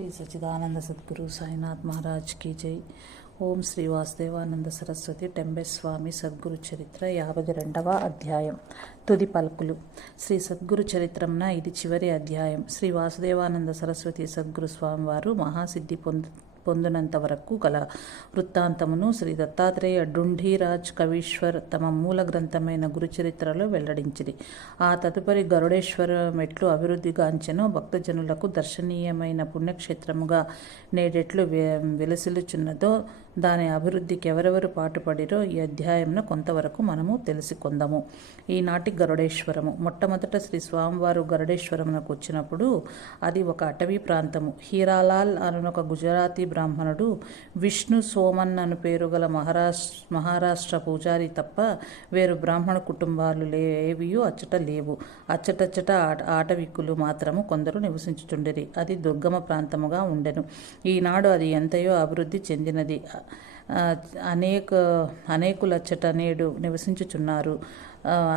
శ్రీ సచ్చిదానంద సద్గురు సాయినాథ్ మహారాజ్ की जय। ఓం శ్రీ వాసుదేవానంద సరస్వతి టెంబెస్వామి సద్గురు చరిత్ర 52వ అధ్యాయం తుది పలుకులు। శ్రీ సద్గురు చరిత్రంన ఇది చివరి అధ్యాయం। శ్రీ వాసుదేవానంద సరస్వతి సద్గురు స్వామివారు మహాసిద్ధి పొందినంత వరకు గల వృత్తాంతమును శ్రీ దత్తాత్రేయ డుంఢీరాజ్ కవీశ్వర్ తమ మూల గ్రంథమైన గురుచరిత్రలో వెల్లడించిరి। ఆ తదుపరి గరుడేశ్వర మెట్లు అభివృద్ధిగాంచెను భక్తజనులకు దర్శనీయమైన పుణ్యక్షేత్రముగా నేడెట్లు వెలసిల్లుచున్నదో దాని అభివృద్ధికి ఎవరెవరు పాటుపడిరో ఈ అధ్యాయంలో కొంతవరకు మనము తెలుసుకుందాము। ఈనాటి గరుడేశ్వరము మొట్టమొదట శ్రీ స్వామివారు గరుడేశ్వరమునకు వచ్చినప్పుడు అది ఒక అటవీ ప్రాంతము। హీరాలాల్ అనునొక గుజరాతీ బ్రాహ్మణుడు విష్ణు సోమన్ అను పేరు గల మహారాష్ట్ర పూజారి తప్ప వేరు బ్రాహ్మణ కుటుంబాలు ఏవియూ అచ్చట లేవు। అచ్చటచ్చట ఆటవికులు మాత్రము కొందరు నివసించుచుండిరి। అది దుర్గమ ప్రాంతముగా ఉండెను। ఈనాడు అది ఎంతయో అభివృద్ధి చెందినది। అనేకులచ్చట నేడు నివసించుచున్నారు।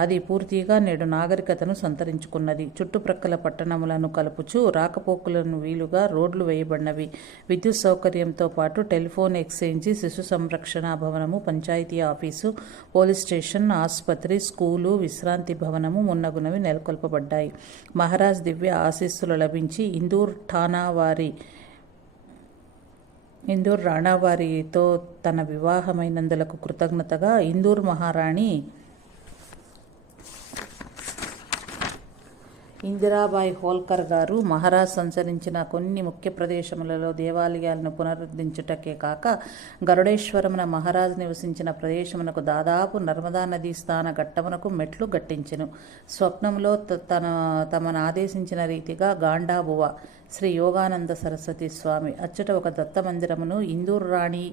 అది పూర్తిగా నేడు నాగరికతను సంతరించుకున్నది। చుట్టుప్రక్కల పట్టణములను కలుపుచు రాకపోకలను వీలుగా రోడ్లు వేయబడినవి। విద్యుత్ సౌకర్యంతో పాటు టెలిఫోన్ ఎక్స్చేంజి, శిశు సంరక్షణ భవనము, పంచాయతీ ఆఫీసు, పోలీస్ స్టేషన్, ఆసుపత్రి, స్కూలు, విశ్రాంతి భవనము మున్నగునవి నెలకొల్పబడ్డాయి। మహారాజ్ దివ్య ఆశీస్సులు లభించి ఇందూర్ రాణావారితో తన వివాహమైనందులకు కృతజ్ఞతగా ఇందూర్ మహారాణి ఇందిరాబాయి హోల్కర్ గారు మహారాజ్ సంచరించిన కొన్ని ముఖ్య ప్రదేశములలో దేవాలయాలను పునరుద్ధరించుటకే కాక గరుడేశ్వరమున మహారాజు నివసించిన ప్రదేశమునకు దాదాపు నర్మదా నదీ స్థాన ఘట్టమునకు మెట్లు గట్టించెను। స్వప్నంలో తమను ఆదేశించిన రీతిగా గాండాబువ శ్రీ యోగానంద సరస్వతి స్వామి అచ్చట ఒక దత్త మందిరమును ఇందూర్ రాణి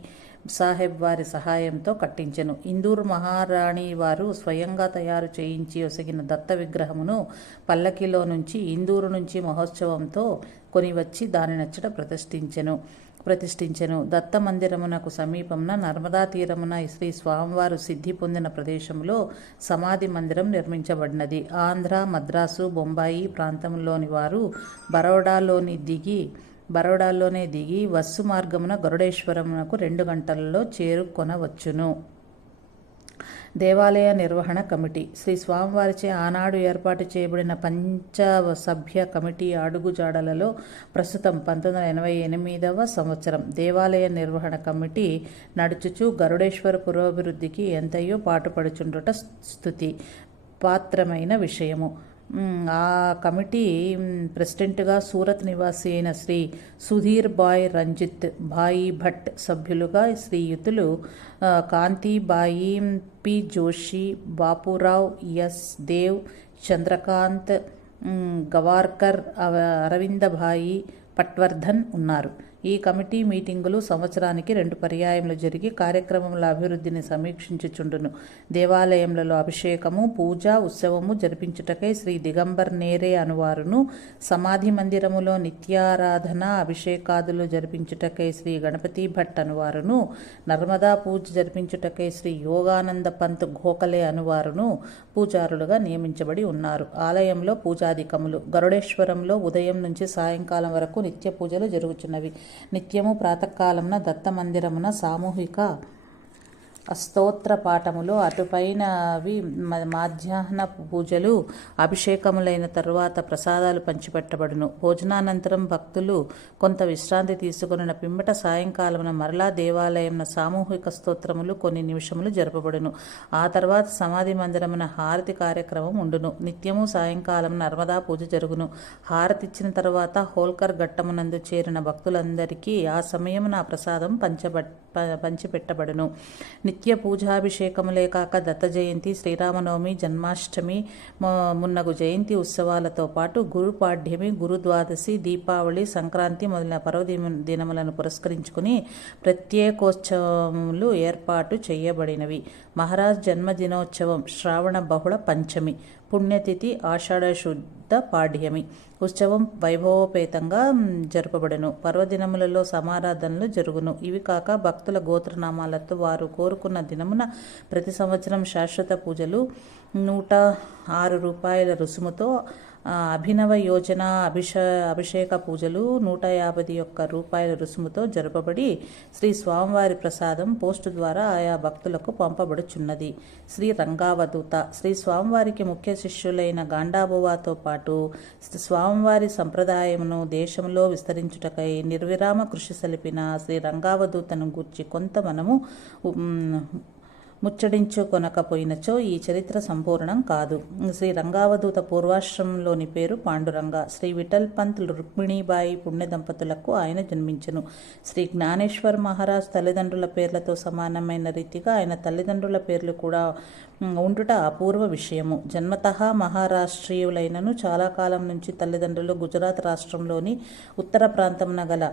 సాహెబ్ వారి సహాయంతో కట్టించెను। ఇందూర్ మహారాణి వారు స్వయంగా తయారు చేయించి ఒసగిన దత్త విగ్రహమును పల్లకిలో నుంచి ఇందూరు నుంచి మహోత్సవంతో కొనివచ్చి దాని నచ్చట ప్రతిష్ఠించెను। దత్త మందిరమునకు సమీపమున నర్మదా తీరమున శ్రీ స్వామివారు సిద్ధి పొందిన ప్రదేశంలో సమాధి మందిరం నిర్మించబడినది। ఆంధ్ర, మద్రాసు, బొంబాయి ప్రాంతంలోని వారు బరోడాలోనే దిగి బస్సు మార్గమున గరుడేశ్వరమునకు 2 గంటలలో చేరుకొనవచ్చును। దేవాలయ నిర్వహణ కమిటీ శ్రీ స్వామివారిచే ఆనాడు ఏర్పాటు చేయబడిన పంచసభ్య కమిటీ అడుగుజాడలలో ప్రస్తుతం 1988వ సంవత్సరం దేవాలయ నిర్వహణ కమిటీ నడుచుచు గరుడేశ్వర పురోభివృద్ధికి ఎంతయో పాటుపడుచుండుట స్తుతి పాత్రమైన విషయము। ఆ కమిటీ ప్రెసిడెంట్గా సూరత్ నివాసి అయిన శ్రీ సుధీర్ బాయ్ రంజిత్ భాయి భట్, సభ్యులుగా శ్రీయుతులు కాంతిబాయి పి జోషి, బాపురావ్ ఎస్ దేవ్, చంద్రకాంత్ గవార్కర్, అరవిందభాయి పట్వర్ధన్ ఉన్నారు। ఈ కమిటీ మీటింగులు సంవత్సరానికి 2 పర్యాయములు జరిగి కార్యక్రమముల అభివృద్ధిని సమీక్షించుచుండును। దేవాలయములలో అభిషేకము, పూజ, ఉత్సవము జరిపించుటకై శ్రీ దిగంబర్ నేరే అనువారును, సమాధి మందిరములో నిత్యారాధన అభిషేకాదులు జరిపించుటకై శ్రీ గణపతి భట్ అనువారును, నర్మదా పూజ జరిపించుటకై శ్రీ యోగానంద పంత్ గోఖలే అనువారును పూజారులుగా నియమించబడి ఉన్నారు। ఆలయంలో పూజాధికములు గరుడేశ్వరంలో ఉదయం నుంచి సాయంకాలం వరకు నిత్య పూజలు జరుగుచున్నవి। నిత్యము ప్రాతకాలమున దత్త మందిరమున సామూహిక స్తోత్ర పాఠములు, అటుపైనవి మధ్యాహ్న పూజలు, అభిషేకములైన తరువాత ప్రసాదాలు పంచిపెట్టబడును। భోజనానంతరం భక్తులు కొంత విశ్రాంతి తీసుకున్న పిమ్మట సాయంకాలమున మరలా దేవాలయమున సామూహిక స్తోత్రములు కొన్ని నిమిషములు జరపబడును। ఆ తర్వాత సమాధి మందిరమున హారతి కార్యక్రమం ఉండును। నిత్యము సాయంకాలం నర్మదా పూజ జరుగును। హారతి ఇచ్చిన తర్వాత హోల్కర్ ఘట్టమునందు చేరిన భక్తులందరికీ ఆ సమయమున ప్రసాదం పంచిపెట్టబడును। నిత్య పూజాభిషేకములే కాక దత్త జయంతి, శ్రీరామనవమి, జన్మాష్టమి మున్నగు జయంతి ఉత్సవాలతో పాటు గురుపాడ్యమి, గురుద్వాదశి, దీపావళి, సంక్రాంతి మొదలైన పర్వదినములను పురస్కరించుకుని ప్రత్యేకోత్సవములు ఏర్పాటు చేయబడినవి। మహారాజ్ జన్మదినోత్సవం శ్రావణ బహుళ పంచమి, పుణ్యతిథి ఆషాఢ శుద్ధ పాడ్యమి ఉత్సవం వైభవోపేతంగా జరపబడును। పర్వదినములలో సమారాధనలు జరుగును। ఇవి కాక భక్తుల గోత్రనామాలతో వారు కోరుకున్న దినమున ప్రతి సంవత్సరం శాశ్వత పూజలు 106 రూపాయల రుసుముతో అభినవ యోజన అభిషేక పూజలు 151 రూపాయల రుసుముతో జరపబడి శ్రీ స్వామివారి ప్రసాదం పోస్టు ద్వారా ఆయా భక్తులకు పంపబడుచున్నది. శ్రీ రంగావధూత శ్రీ స్వామివారికి ముఖ్య శిష్యులైన గాండాబువాతో పాటు స్వామివారి సంప్రదాయమును దేశంలో విస్తరించుటకై నిర్విరామ కృషి సలిపిన శ్రీ రంగావధూతను గూర్చి కొంత మనము ముచ్చడించుకొనకపోయినచో ఈ చరిత్ర సంపూర్ణం కాదు. శ్రీ రంగావధూత పూర్వాశ్రమంలోని పేరు పాండురంగ. శ్రీ విఠల్ పంత్ రుక్మిణీబాయి పుణ్య దంపతులకు ఆయన జన్మించెను. శ్రీ జ్ఞానేశ్వర్ మహారాజ్ తల్లిదండ్రుల పేర్లతో సమానమైన రీతిగా ఆయన తల్లిదండ్రుల పేర్లు కూడా ఉండుట అపూర్వ విషయము. జన్మతః మహారాష్ట్రీయులైనను చాలా కాలం నుంచి తల్లిదండ్రులు గుజరాత్ రాష్ట్రంలోని ఉత్తర ప్రాంతమున గల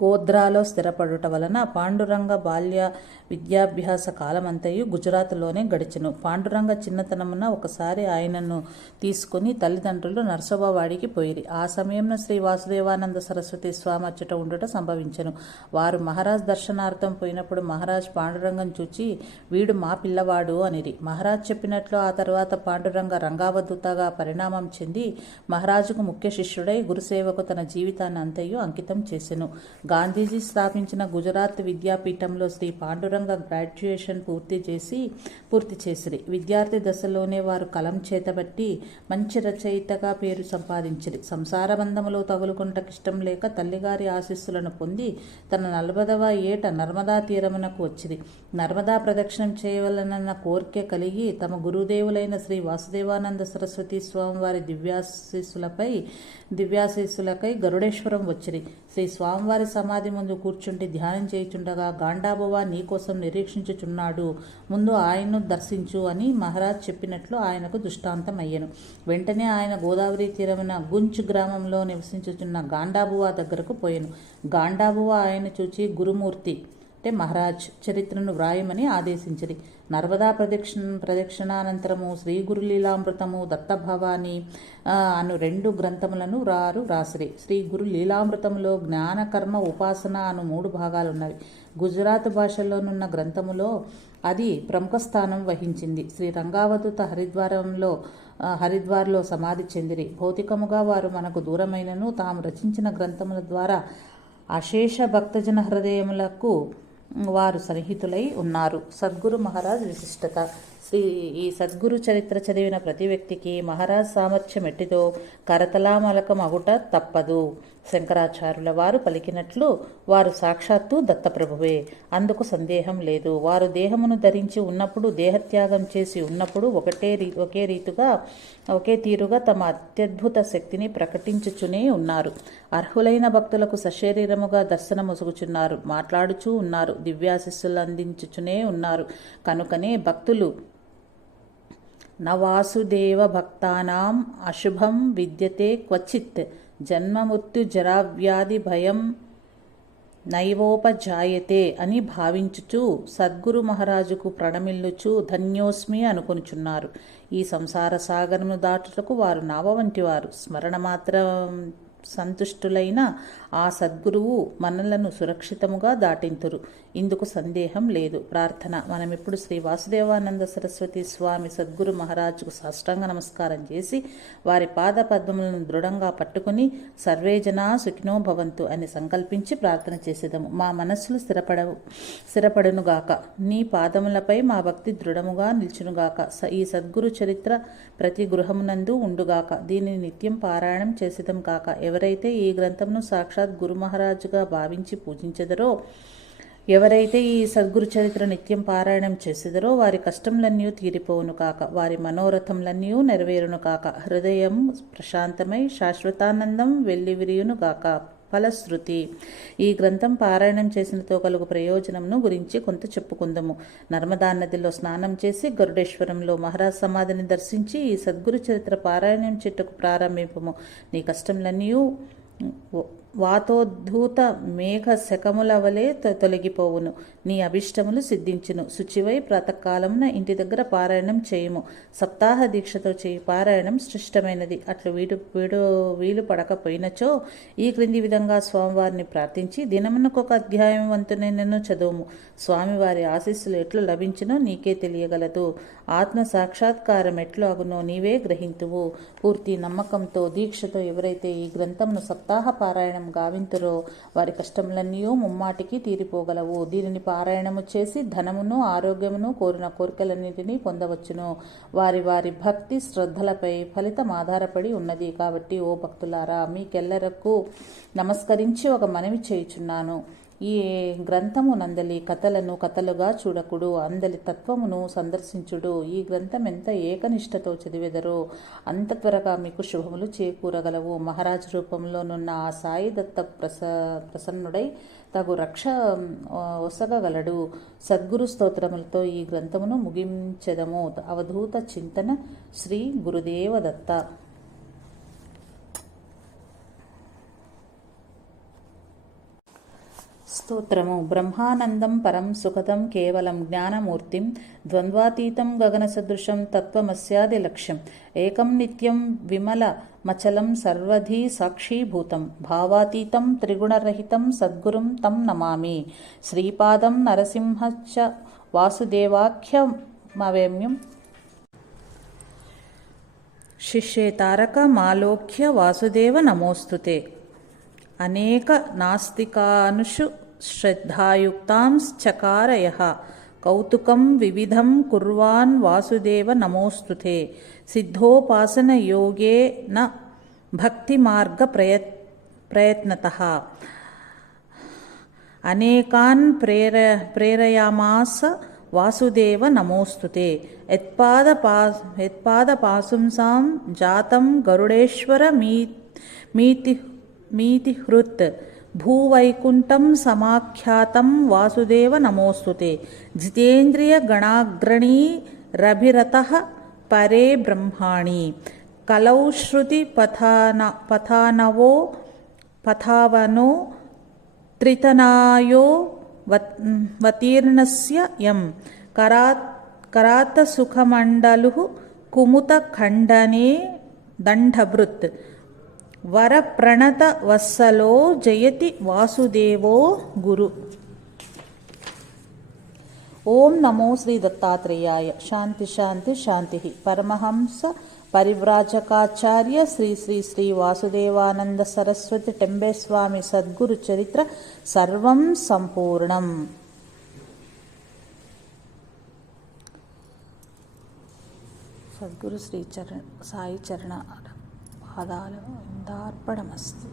గోధ్రాలో స్థిరపడుట వలన పాండురంగ బాల్య విద్యాభ్యాస కాలమంతయు గుజరాత్లోనే గడిచెను. పాండురంగ చిన్నతనమున ఒకసారి ఆయనను తీసుకుని తల్లిదండ్రులు నర్సవ్వవాడికి పోయిరి. ఆ సమయంలో శ్రీ వాసుదేవానంద సరస్వతి స్వామి అచ్చట ఉండుట సంభవించెను. వారు మహారాజ్ దర్శనార్థం పోయినప్పుడు మహారాజ్ పాండురంగం చూచి వీడు మా పిల్లవాడు అనిరి. మహారాజ్ చెప్పినట్లు ఆ తర్వాత పాండురంగ రంగావధూతగా పరిణామం చెంది మహారాజుకు ముఖ్య శిష్యుడై గురుసేవకు తన జీవితాన్ని అంతయు అంకితం చేసెను. గాంధీజీ స్థాపించిన గుజరాత్ విద్యాపీఠంలో శ్రీ పాండురంగ గ్రాడ్యుయేషన్ పూర్తి చేసిరి. విద్యార్థి దశలోనే వారు కలం చేతబట్టి మంచి రచయితగా పేరు సంపాదించిరి. సంసార బంధములో తగులుకొనుటకిష్టం లేక తల్లిగారి ఆశీస్సులను పొంది తన 40వ ఏట నర్మదా తీరమునకు వచ్చిరి. నర్మదా ప్రదక్షిణం చేయవలనన్న కోరిక కలిగి తమ గురుదేవులైన శ్రీ వాసుదేవానంద సరస్వతి స్వామి వారి దివ్యాశీస్సులకై గరుడేశ్వరం వచ్చిరి. శ్రీ స్వామివారి సమాధి ముందు కూర్చుండి ధ్యానం చేయుచుండగా గాండాబువా నీకోసం నిరీక్షించుచున్నాడు, ముందు ఆయన్ను దర్శించు అని మహారాజ్ చెప్పినట్లు ఆయనకు దృష్టాంతం అయ్యెను. వెంటనే ఆయన గోదావరి తీరమున గుంచ్ గ్రామంలో నివసించుచున్న గాండాబువా దగ్గరకు పోయెను. గాండాబువా ఆయన చూచి గురుమూర్తి మహారాజ్ చరిత్రను వ్రాయమని ఆదేశించిరి. నర్మదా ప్రదక్షిణానంతరము శ్రీ గురులీలామృతము దత్తభవాని అను 2 గ్రంథములను రాసిరి. శ్రీ గురు లీలామృతములో జ్ఞాన కర్మ ఉపాసన అను 3 భాగాలున్నవి. గుజరాత్ భాషలోనున్న గ్రంథములో అది ప్రముఖ స్థానం వహించింది. శ్రీ రంగావధూత హరిద్వార్లో సమాధి చెందిరి. భౌతికముగా వారు మనకు దూరమైనను తాము రచించిన గ్రంథముల ద్వారా అశేష భక్తజన హృదయములకు వారు సన్నిహితులై ఉన్నారు. సద్గురు మహారాజ్ విశిష్టత ఈ సద్గురు చరిత్ర చదివిన ప్రతి వ్యక్తికి మహారాజ్ సామర్థ్యం ఎట్టిదో కరతలామలకం అగుట తప్పదు. శంకరాచార్యుల వారు పలికినట్లు వారు సాక్షాత్తు దత్తప్రభువే, అందుకు సందేహం లేదు. వారు దేహమును ధరించి ఉన్నప్పుడు, దేహత్యాగం చేసి ఉన్నప్పుడు ఒకే తీరుగా తమ అత్యద్భుత శక్తిని ప్రకటించుచునే ఉన్నారు. అర్హులైన భక్తులకు సశరీరముగా దర్శనమొసుగుచున్నారు, మాట్లాడుచూ ఉన్నారు, దివ్యాశిస్సులు అందించుచునే ఉన్నారు. కనుకనే భక్తులు నవాసుదేవ భక్తానాం అశుభం విద్యతే క్వచిత్ జన్మమృత్యు జరావ్యాధి భయం నైవోపజాయతే అని భావించుచు సద్గురు మహారాజుకు ప్రణమిల్లుచు ధన్యోస్మి అనుకొనుచున్నారు. ఈ సంసార సాగరమును దాటుటకు వారు నావ వంటివారు. స్మరణ మాత్రం సంతుష్టులైన ఆ సద్గురువు మనలను సురక్షితముగా దాటింతురు, ఇందుకు సందేహం లేదు. ప్రార్థన. మనమిప్పుడు శ్రీ వాసుదేవానంద సరస్వతి స్వామి సద్గురు మహారాజుకు సాష్టాంగ నమస్కారం చేసి వారి పాద పద్మములను దృఢంగా పట్టుకుని సర్వే జనా సుఖినో భవంతు అని సంకల్పించి ప్రార్థన చేసేదము. మా మనస్సులు స్థిరపడునుగాక, నీ పాదములపై మా భక్తి దృఢముగా నిల్చునుగాక. ఈ సద్గురు చరిత్ర ప్రతి గృహమునందు ఉండుగాక. దీనిని నిత్యం పారాయణం చేసేదం కాక. ఎవరైతే ఈ గ్రంథమును సాక్షాత్ గురు మహారాజుగా భావించి పూజించెదరో, ఎవరైతే ఈ సద్గురు చరిత్ర నిత్యం పారాయణం చేసేదరో వారి కష్టములన్నీ తీరిపోవును కాక, వారి మనోరథములన్నీ నెరవేరును కాక, హృదయం ప్రశాంతమై శాశ్వతానందం వెల్లివిరియును కాక. ఫలశ్రుతి. ఈ గ్రంథం పారాయణం చేసినతో కలుగు ప్రయోజనంను గురించి కొంత చెప్పుకుందాము. నర్మదా నదిలో స్నానం చేసి గరుడేశ్వరంలో మహారాజ్ సమాధిని దర్శించి ఈ సద్గురు చరిత్ర పారాయణం చెట్టుకు ప్రారంభింపము. నీ కష్టములన్నీ వాతోద్ధూత మేఘ శకముల వలె తొలగిపోవును. నీ అభిష్టములు సిద్ధించును. శుచివై ప్రాతకాలమున ఇంటి దగ్గర పారాయణం చేయుము. సప్తాహ దీక్షతో చేయి పారాయణం శ్రేష్టమైనది. అట్లు వీలు పడకపోయినచో ఈ క్రింది విధంగా స్వామివారిని ప్రార్థించి దినమునకొక అధ్యాయం వంతునైనను చదువుము. స్వామివారి ఆశీస్సులు ఎట్లు లభించునో నీకే తెలియగలదు. ఆత్మ సాక్షాత్కారం ఎట్లు అగునో నీవే గ్రహింతువు. పూర్తి నమ్మకంతో దీక్షతో ఎవరైతే ఈ గ్రంథమును సప్తాహ పారాయణం గావింతురో వారి కష్టములన్నీ ముమ్మాటికి తీరిపోగలవు. దీనిని పారాయణము చేసి ధనమును ఆరోగ్యమును కోరిన కోరికలన్నింటినీ పొందవచ్చును. వారి వారి భక్తి శ్రద్ధలపై ఫలితం ఆధారపడి ఉన్నది. కాబట్టి ఓ భక్తులారా, మీకెల్లరకు నమస్కరించి ఒక మనవి చేయుచున్నాను. ఈ గ్రంథము నందలి కథలను కథలుగా చూడకుడు, అందలి తత్వమును సందర్శించుడు. ఈ గ్రంథం ఎంత ఏకనిష్టతో చదివెదరో అంత త్వరగా మీకు శుభములు చేకూరగలవు. మహారాజు రూపంలోనున్న ఆ సాయి దత్త ప్రసన్నుడై తగు రక్ష ఒసగగలడు. సద్గురు స్తోత్రములతో ఈ గ్రంథమును ముగించెదము. అవధూత చింతన. శ్రీ గురుదేవ దత్త. స్తోత్రము. బ్రహ్మానందం పరం సుఖదం కేవలం జ్ఞానమూర్తిం ద్వంద్వాతీతం గగనసదృశం తత్వమస్యాది లక్ష్యం ఏకం నిత్యం విమల మచలం సర్వధీ సాక్షీభూతం భావాతీతం త్రిగుణరహితం సద్గురుం తం నమామి. శ్రీపాదం నరసింహశ్చ వాసుదేవాఖ్యమవేమ్యం శిష్యే తారక మాలోక్య వాసుదేవ నమోస్తుతే. అనేక నాస్తికానుషు శ్రద్ధాయుక్తాంశ్చకారయః కౌతుకం వివిధం కుర్వాన్ వాసుదేవ నమోస్తుతే. సిద్ధోపాసన యోగే న భక్తిమార్గ ప్రయత్నతః అనేకాన్ ప్రేరయామాస వాసుదేవ నమోస్తుతే. యత్పాదపాశుంసాం జాతం గరుడేశ్వర మీతిహృత్ భూవైకుంఠం సమాఖ్యాతం వాసుదేవ నమోస్తుతే. జితేంద్రియ గణాగ్రణీ రభిరతః పరే బ్రహ్మాణి కలౌ శృతి పథావనో త్రితనాయో వతీర్ణస్య యం కరాతసుఖమండలుః కుముత ఖండనే దండభృత్ వరప్రణత వత్సలో జయతి వాసుదేవో గురు. ఓం నమో శ్రీ దత్తాత్రేయాయ. శాంతి శాంతి శాంతి. పరమహంస పరివ్రాజకాచార్య శ్రీ శ్రీ శ్రీ వాసుదేవానంద సరస్వతి టెంబేస్వామి సద్గురు చరిత్ర సర్వం సంపూర్ణం. సద్గురు శ్రీ సాయి చరణ పాదాల దార్పణమస్తు.